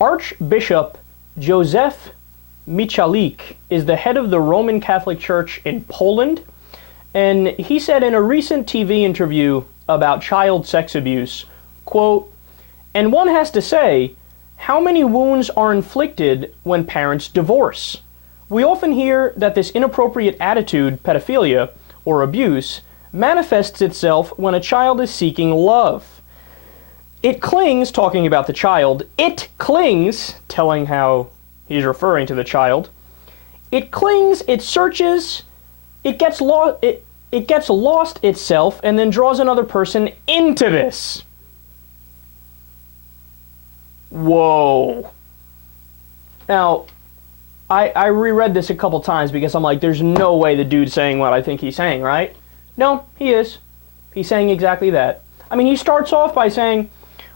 Archbishop Joseph Michalik is the head of the Roman Catholic Church in Poland, and he said in a recent TV interview about child sex abuse, quote, "And one has to say, how many wounds are inflicted when parents divorce? We often hear that this inappropriate attitude, pedophilia, or abuse, manifests itself when a child is seeking love. It clings," talking about the child, "it clings," telling how he's referring to the child, "it clings, it searches, it gets lost itself and then draws another person into this." Whoa. Now, I reread this a couple times because I'm like, there's no way the dude's saying what I think he's saying, right? No, he is. He's saying exactly that. I mean, he starts off by saying,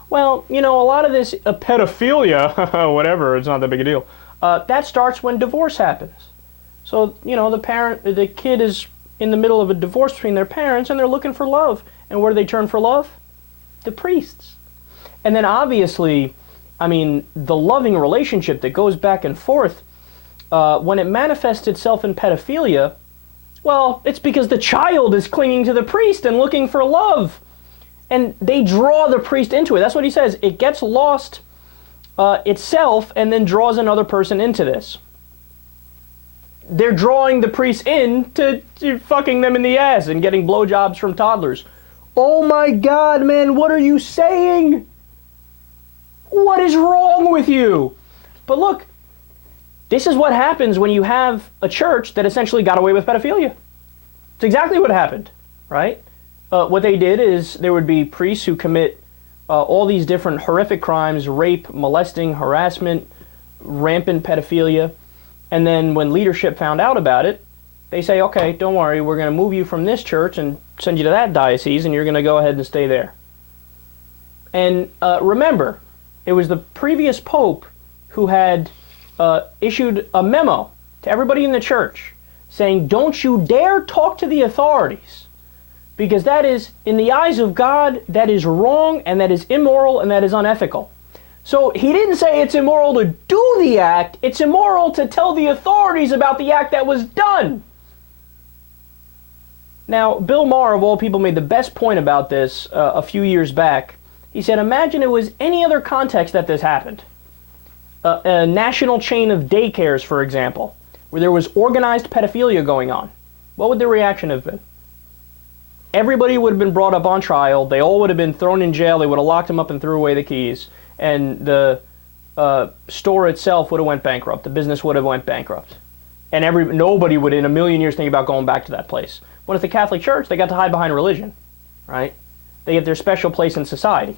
well, you know, a lot of this pedophilia, whatever, it's not that big a deal, that starts when divorce happens. So, you know, the kid is in the middle of a divorce between their parents and they're looking for love. And where do they turn for love? The priests. And then obviously, I mean, the loving relationship that goes back and forth, when it manifests itself in pedophilia, well, it's because the child is clinging to the priest and looking for love. And they draw the priest into it. That's what he says. It gets lost itself and then draws another person into this. They're drawing the priest in to fucking them in the ass and getting blowjobs from toddlers. Oh my God, man, what are you saying? What is wrong with you? But look, this is what happens when you have a church that essentially got away with pedophilia. It's exactly what happened, right? What they did is there would be priests who commit all these different horrific crimes, rape, molesting, harassment, rampant pedophilia. And then when leadership found out about it, they say, okay, don't worry, we're going to move you from this church and send you to that diocese, and you're going to go ahead and stay there. And remember, it was the previous pope who had issued a memo to everybody in the church saying, don't you dare talk to the authorities, because that is, in the eyes of God, that is wrong, and that is immoral, and that is unethical. So he didn't say it's immoral to do the act, it's immoral to tell the authorities about the act that was done. Now, Bill Maher, of all people, made the best point about this a few years back. He said, imagine it was any other context that this happened. A national chain of daycares, for example, where there was organized pedophilia going on. What would the reaction have been? Everybody would have been brought up on trial. They all would have been thrown in jail. They would have locked them up and threw away the keys. And the store itself would have went bankrupt. The business would have went bankrupt. And nobody would in a million years think about going back to that place. When it's the Catholic Church, they got to hide behind religion, right? They get their special place in society.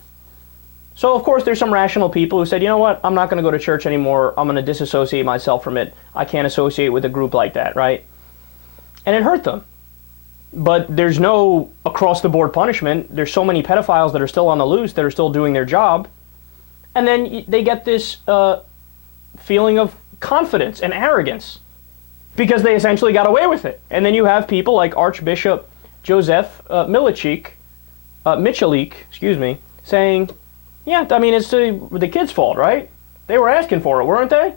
So, of course, there's some rational people who said, you know what, I'm not going to go to church anymore. I'm going to disassociate myself from it. I can't associate with a group like that, right? And it hurt them. But there's no across-the-board punishment. There's so many pedophiles that are still on the loose, that are still doing their job. And then they get this feeling of confidence and arrogance because they essentially got away with it. And then you have people like Archbishop Joseph Michalik, saying, yeah, I mean, it's the kids' fault, right? They were asking for it, weren't they?